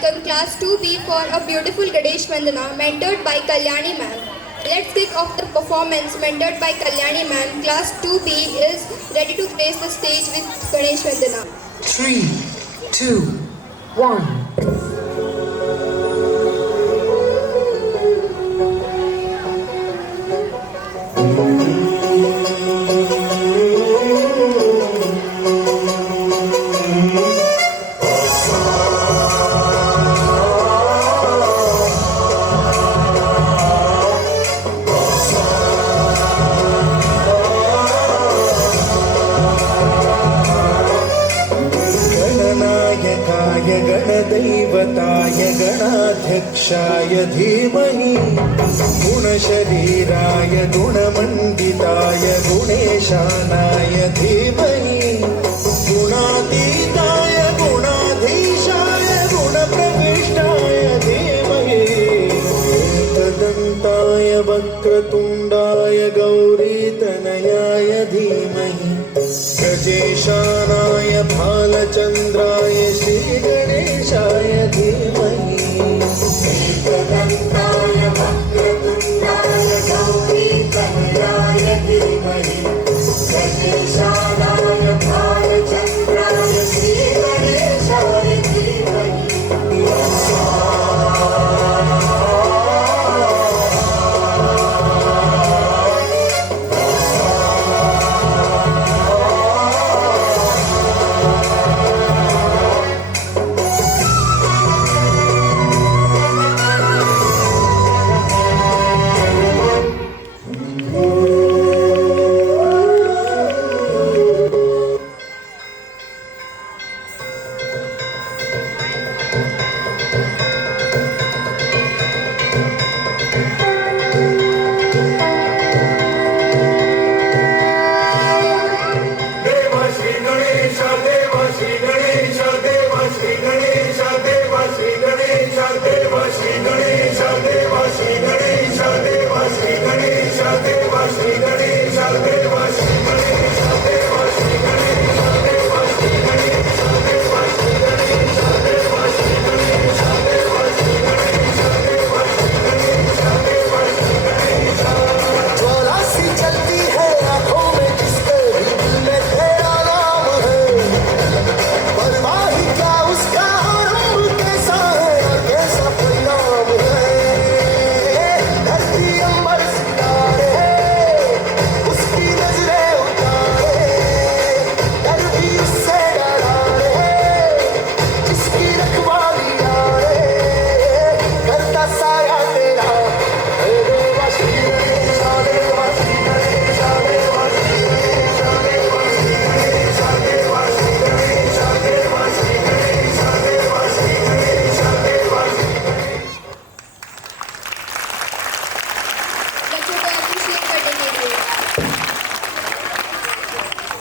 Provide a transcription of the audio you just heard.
welcome class 2B for a beautiful Ganesh Vandana mentored by Kalyani ma'am. Let's kick off the performance mentored by Kalyani ma'am. Class 2B is ready to grace the stage with Ganesh Vandana. 3, 2, 1. गणदैवताय गणाध्यक्षाय धीमहि गुणशरीराय गुणमण्डिताय गुणेशानाय धीमहि गुणातीताय गुणाधीशाय गुणप्रविष्टाय धीमहि एकदन्ताय वक्रतुण्डाय गौरीतनयाय धीमहि गजेशा